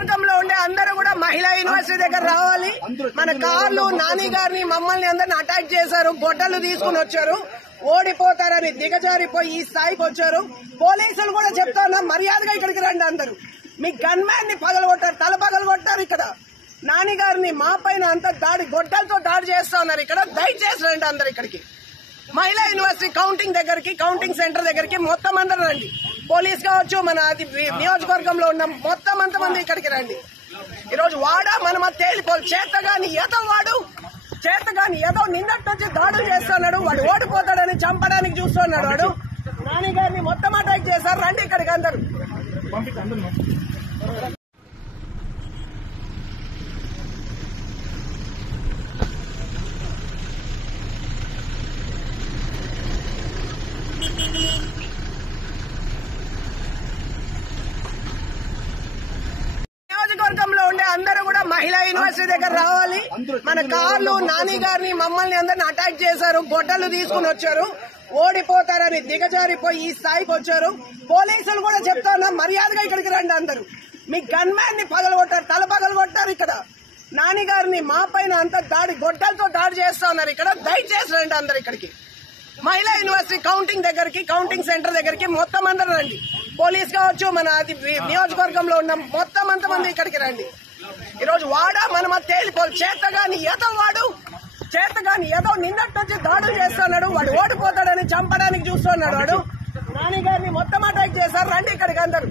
నియోజకవర్గంలో ఉండే అందరూ కూడా మహిళా యూనివర్సిటీ దగ్గర రావాలి. మన కార్లు నాని గారిని మమ్మల్ని అందరిని అటాక్ చేశారు, గొడ్డలు తీసుకుని వచ్చారు. ఓడిపోతారని దిగజారిపోయి ఈ స్థాయికి వచ్చారు. పోలీసులు కూడా చెప్తా ఉన్నా, మర్యాదగా ఇక్కడికి రండి. అందరూ మీ గన్ మ్యాన్ ని పగలగొట్టారు, తల పగలగొట్టారు. ఇక్కడ నాని గారిని మా పైన అంత దాడి గొడ్డలతో దాడి చేస్తా ఉన్నారు. ఇక్కడ దయచేసి రండి అందరు ఇక్కడికి. మహిళా యూనివర్సిటీ కౌంటింగ్ దగ్గరికి, కౌంటింగ్ సెంటర్ దగ్గరికి మొత్తం అందరూ రండి. పోలీస్ కావచ్చు, మన నియోజకవర్గంలో ఉన్న మొత్తం అంతమంది ఇక్కడికి రండి. ఈరోజు వాడా మనమ తేలిపోదు. చేతగాని ఏదో నిన్నట్టు వచ్చి దాడులు చేస్తున్నాడు. వాడు ఓడిపోతాడని చంపడానికి చూస్తున్నాడు. వాడు నాని గారిని మొత్తం అటాక్ చేశారు. రండి ఇక్కడికి అందరూ. నియోజకవర్గంలో ఉండే అందరూ కూడా మహిళా యూనివర్సిటీ దగ్గర రావాలి. మన కార్లు నాని గారిని మమ్మల్ని అందరిని అటాక్ చేశారు, గొడ్డలు తీసుకుని వచ్చారు. ఓడిపోతారని దిగజారిపోయి ఈ స్థాయికి వచ్చారు. పోలీసులు కూడా చెప్తా ఉన్నా, మర్యాదగా ఇక్కడికి రండి. అందరూ మీ గన్ మ్యాన్ ని పగలగొట్టారు, తల పగలగొట్టారు. ఇక్కడ నాని గారిని మా పైన అంత దాడి గొడ్డలతో దాడి చేస్తా ఉన్నారు. ఇక్కడ దయచేసి రండి అందరు ఇక్కడికి. మహిళా యూనివర్సిటీ కౌంటింగ్ దగ్గరికి, కౌంటింగ్ సెంటర్ దగ్గరికి మొత్తం అందరూ రండి. పోలీస్ కావచ్చు, మన నియోజకవర్గంలో ఉన్న మొత్తం అంతమంది ఇక్కడికి రండి. ఈరోజు వాడా మనమ తేలిపోదు. చేతగాని ఏదో నిన్నట్టు వచ్చి దాడులు చేస్తున్నాడు. వాడు ఓడిపోతాడని చంపడానికి చూస్తున్నాడు. వాడు నాని గారిని మొత్తం అటాక్ చేశారు. రండి ఇక్కడికి అందరూ.